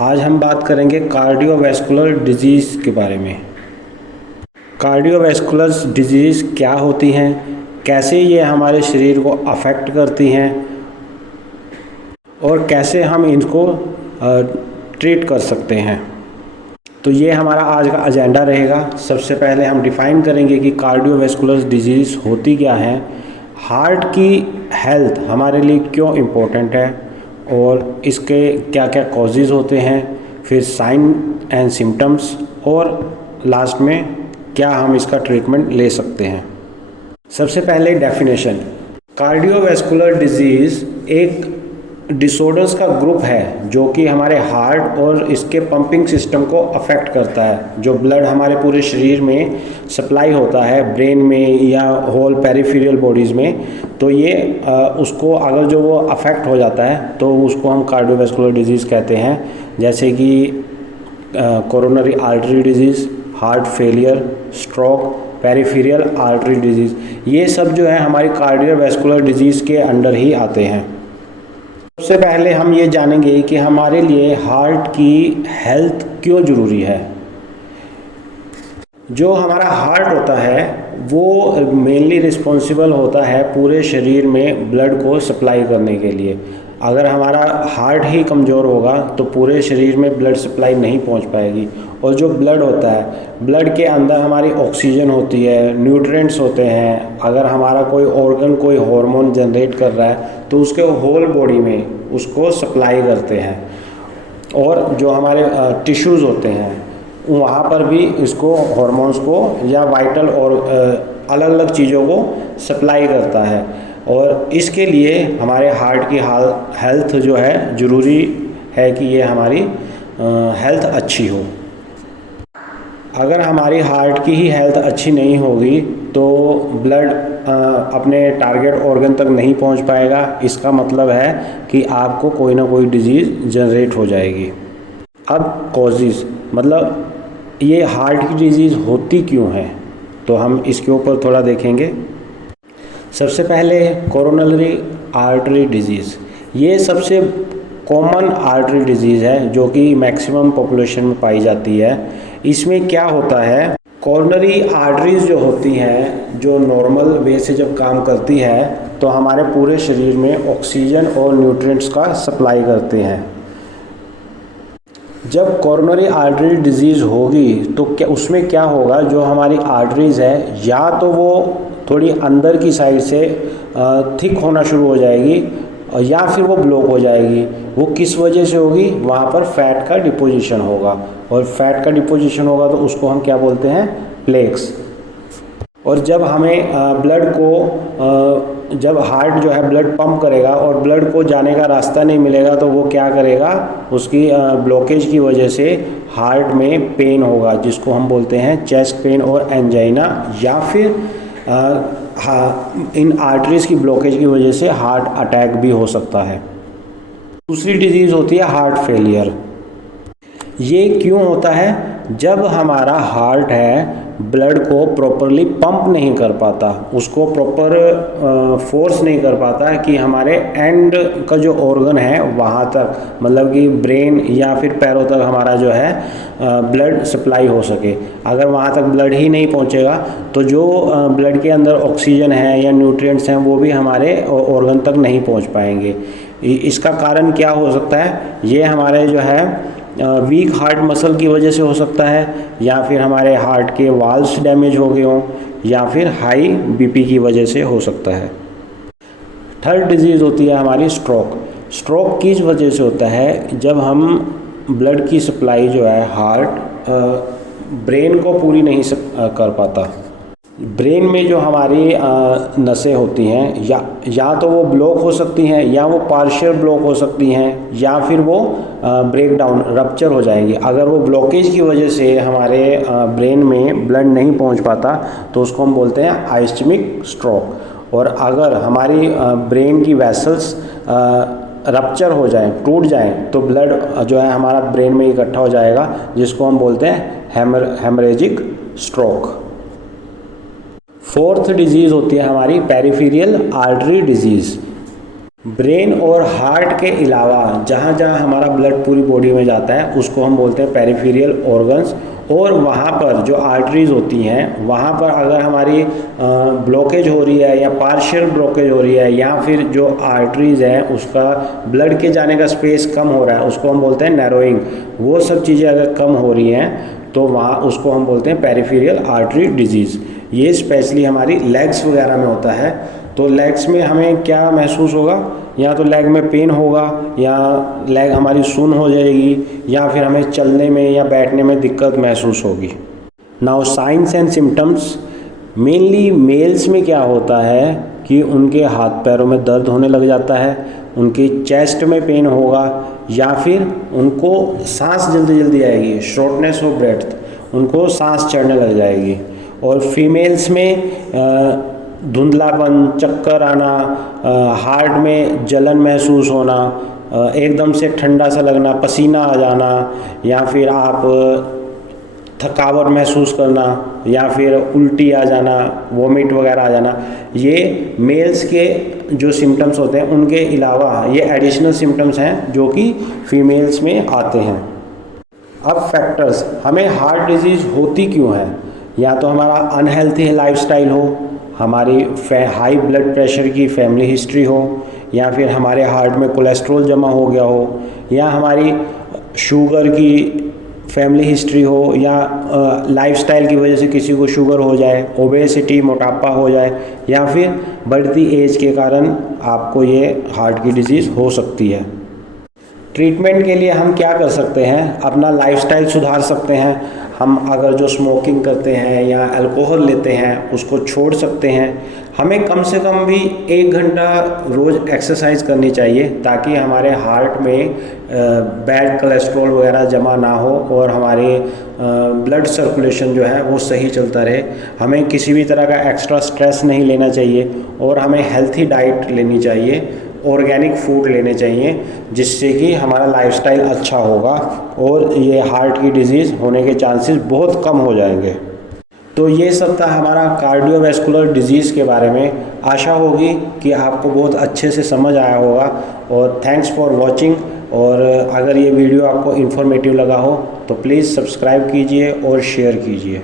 आज हम बात करेंगे कार्डियोवैस्कुलर डिजीज़ के बारे में। कार्डियोवैस्कुलर डिजीज़ क्या होती हैं, कैसे ये हमारे शरीर को अफेक्ट करती हैं और कैसे हम इनको ट्रीट कर सकते हैं। तो ये हमारा आज का एजेंडा रहेगा। सबसे पहले हम डिफ़ाइन करेंगे कि कार्डियोवैस्कुलर डिजीज़ होती क्या है, हार्ट की हेल्थ हमारे लिए क्यों इम्पोर्टेंट है और इसके क्या क्या कॉजेज़ होते हैं, फिर साइन एंड सिम्टम्स और लास्ट में क्या हम इसका ट्रीटमेंट ले सकते हैं। सबसे पहले डेफिनेशन, कार्डियोवैस्कुलर डिजीज़ एक डिसऑर्डर्स का ग्रुप है जो कि हमारे हार्ट और इसके पंपिंग सिस्टम को अफेक्ट करता है। जो ब्लड हमारे पूरे शरीर में सप्लाई होता है, ब्रेन में या होल पेरिफेरल बॉडीज़ में, तो ये उसको अगर जो वो अफेक्ट हो जाता है तो उसको हम कार्डियोवैस्कुलर डिजीज़ कहते हैं। जैसे कि coronary artery disease, heart failure, stroke, peripheral artery disease, ये सब जो है हमारी कार्डियोवैस्कुलर डिजीज़ के अंडर ही आते हैं। सबसे पहले हम ये जानेंगे कि हमारे लिए हार्ट की हेल्थ क्यों ज़रूरी है। जो हमारा हार्ट होता है वो मेनली रिस्पॉन्सिबल होता है पूरे शरीर में ब्लड को सप्लाई करने के लिए। अगर हमारा हार्ट ही कमज़ोर होगा तो पूरे शरीर में ब्लड सप्लाई नहीं पहुंच पाएगी। और जो ब्लड होता है, ब्लड के अंदर हमारी ऑक्सीजन होती है, न्यूट्रिएंट्स होते हैं। अगर हमारा कोई ऑर्गन कोई हार्मोन जनरेट कर रहा है तो उसके होल बॉडी में उसको सप्लाई करते हैं। और जो हमारे टिश्यूज़ होते हैं वहाँ पर भी इसको हार्मोन्स को या वाइटल और अलग अलग चीज़ों को सप्लाई करता है। और इसके लिए हमारे हार्ट की हेल्थ जो है ज़रूरी है कि ये हमारी हेल्थ अच्छी हो। अगर हमारी हार्ट की ही हेल्थ अच्छी नहीं होगी तो ब्लड अपने टारगेट ऑर्गन तक नहीं पहुंच पाएगा। इसका मतलब है कि आपको कोई ना कोई डिजीज़ जनरेट हो जाएगी। अब कॉजेज़, मतलब ये हार्ट की डिजीज़ होती क्यों है, तो हम इसके ऊपर थोड़ा देखेंगे। सबसे पहले कोरोनरी आर्टरी डिजीज़, ये सबसे कॉमन आर्टरी डिजीज़ है जो कि मैक्सिमम पॉपुलेशन में पाई जाती है। इसमें क्या होता है, कोरोनरी आर्टरीज जो होती हैं, जो नॉर्मल वे से जब काम करती है तो हमारे पूरे शरीर में ऑक्सीजन और न्यूट्रिएंट्स का सप्लाई करते हैं। जब कोरोनरी आर्टरी डिजीज़ होगी तो क्या उसमें क्या होगा, जो हमारी आर्टरीज है या तो वो थोड़ी अंदर की साइड से थिक होना शुरू हो जाएगी या फिर वो ब्लॉक हो जाएगी। वो किस वजह से होगी, वहाँ पर फैट का डिपोजिशन होगा और फैट का डिपोजिशन होगा तो उसको हम क्या बोलते हैं, प्लेक्स। और जब हमें ब्लड को जब हार्ट जो है ब्लड पंप करेगा और ब्लड को जाने का रास्ता नहीं मिलेगा तो वो क्या करेगा, उसकी ब्लॉकेज की वजह से हार्ट में पेन होगा जिसको हम बोलते हैं चेस्ट पेन और एंजाइना, या फिर इन आर्टरीज की ब्लॉकेज की वजह से हार्ट अटैक भी हो सकता है। दूसरी डिजीज़ होती है हार्ट फेलियर। ये क्यों होता है, जब हमारा हार्ट है ब्लड को प्रॉपरली पंप नहीं कर पाता, उसको प्रॉपर फोर्स नहीं कर पाता कि हमारे एंड का जो ऑर्गन है वहाँ तक, मतलब कि ब्रेन या फिर पैरों तक हमारा जो है ब्लड सप्लाई हो सके। अगर वहाँ तक ब्लड ही नहीं पहुँचेगा तो जो ब्लड के अंदर ऑक्सीजन है या न्यूट्रिएंट्स हैं वो भी हमारे ऑर्गन तक नहीं पहुँच पाएंगे। इसका कारण क्या हो सकता है, ये हमारे जो है वीक हार्ट मसल की वजह से हो सकता है, या फिर हमारे हार्ट के वाल्व्स डैमेज हो गए हों, या फिर हाई बीपी की वजह से हो सकता है। थर्ड डिजीज़ होती है हमारी स्ट्रोक। स्ट्रोक किस वजह से होता है, जब हम ब्लड की सप्लाई जो है हार्ट ब्रेन को पूरी नहीं कर पाता। ब्रेन में जो हमारी नसें होती हैं या तो वो ब्लॉक हो सकती हैं या वो पार्शियल ब्लॉक हो सकती हैं या फिर वो ब्रेक डाउन रप्चर हो जाएंगी। अगर वो ब्लॉकेज की वजह से हमारे ब्रेन में ब्लड नहीं पहुंच पाता तो उसको हम बोलते हैं आइस्चेमिक स्ट्रोक। और अगर हमारी ब्रेन की वेसल्स रप्चर हो जाएं, टूट जाएं, तो ब्लड जो है हमारा ब्रेन में इकट्ठा हो जाएगा जिसको हम बोलते हैं हेमरेजिक स्ट्रोक। फोर्थ डिजीज़ होती है हमारी पेरिफेरल आर्टरी डिजीज़। ब्रेन और हार्ट के अलावा जहाँ जहाँ हमारा ब्लड पूरी बॉडी में जाता है उसको हम बोलते हैं पेरिफेरियल ऑर्गन्स। और वहाँ पर जो आर्टरीज होती हैं वहाँ पर अगर हमारी ब्लॉकेज हो रही है या पार्शियल ब्लॉकेज हो रही है या फिर जो आर्टरीज है उसका ब्लड के जाने का स्पेस कम हो रहा है उसको हम बोलते हैं नैरोइंग। वो सब चीज़ें अगर कम हो रही हैं तो वहाँ उसको हम बोलते हैं पेरिफेरियल आर्टरी डिजीज़। ये स्पेशली हमारी लेग्स वगैरह में होता है। तो लेग्स में हमें क्या महसूस होगा, या तो लेग में पेन होगा या लेग हमारी सुन्न हो जाएगी या फिर हमें चलने में या बैठने में दिक्कत महसूस होगी। Now signs and symptoms, mainly males में क्या होता है कि उनके हाथ पैरों में दर्द होने लग जाता है, उनकी चेस्ट में पेन होगा या फिर उनको सांस जल्दी जल्दी आएगी, शॉर्टनेस ऑफ ब्रेथ, उनको सांस चढ़ने लग जाएगी। और फीमेल्स में धुंधलापन, चक्कर आना, हार्ट में जलन महसूस होना, एकदम से ठंडा सा लगना, पसीना आ जाना या फिर आप थकावट महसूस करना या फिर उल्टी आ जाना, वॉमिट वगैरह आ जाना, ये मेल्स के जो सिम्टम्स होते हैं उनके अलावा ये एडिशनल सिम्टम्स हैं जो कि फीमेल्स में आते हैं। अब फैक्टर्स, हमें हार्ट डिजीज़ होती क्यों है? या तो हमारा अनहेल्थी लाइफस्टाइल हो, हमारी हाई ब्लड प्रेशर की फैमिली हिस्ट्री हो, या फिर हमारे हार्ट में कोलेस्ट्रॉल जमा हो गया हो, या हमारी शुगर की फैमिली हिस्ट्री हो, या लाइफस्टाइल की वजह से किसी को शुगर हो जाए, ओबेसिटी मोटापा हो जाए, या फिर बढ़ती एज के कारण आपको ये हार्ट की डिजीज़ हो सकती है। ट्रीटमेंट के लिए हम क्या कर सकते हैं? अपना लाइफस्टाइल सुधार सकते हैं। हम अगर जो स्मोकिंग करते हैं या अल्कोहल लेते हैं उसको छोड़ सकते हैं। हमें कम से कम भी 1 घंटा रोज़ एक्सरसाइज करनी चाहिए ताकि हमारे हार्ट में बैड कोलेस्ट्रॉल वगैरह जमा ना हो और हमारे ब्लड सर्कुलेशन जो है वो सही चलता रहे। हमें किसी भी तरह का एक्स्ट्रा स्ट्रेस नहीं लेना चाहिए और हमें हेल्थी डाइट लेनी चाहिए, ऑर्गेनिक फूड लेने चाहिए, जिससे कि हमारा लाइफस्टाइल अच्छा होगा और ये हार्ट की डिजीज़ होने के चांसेस बहुत कम हो जाएंगे। तो ये सब था हमारा कार्डियोवैस्कुलर डिजीज़ के बारे में। आशा होगी कि आपको बहुत अच्छे से समझ आया होगा और थैंक्स फॉर वॉचिंग। और अगर ये वीडियो आपको इन्फॉर्मेटिव लगा हो तो प्लीज़ सब्सक्राइब कीजिए और शेयर कीजिए।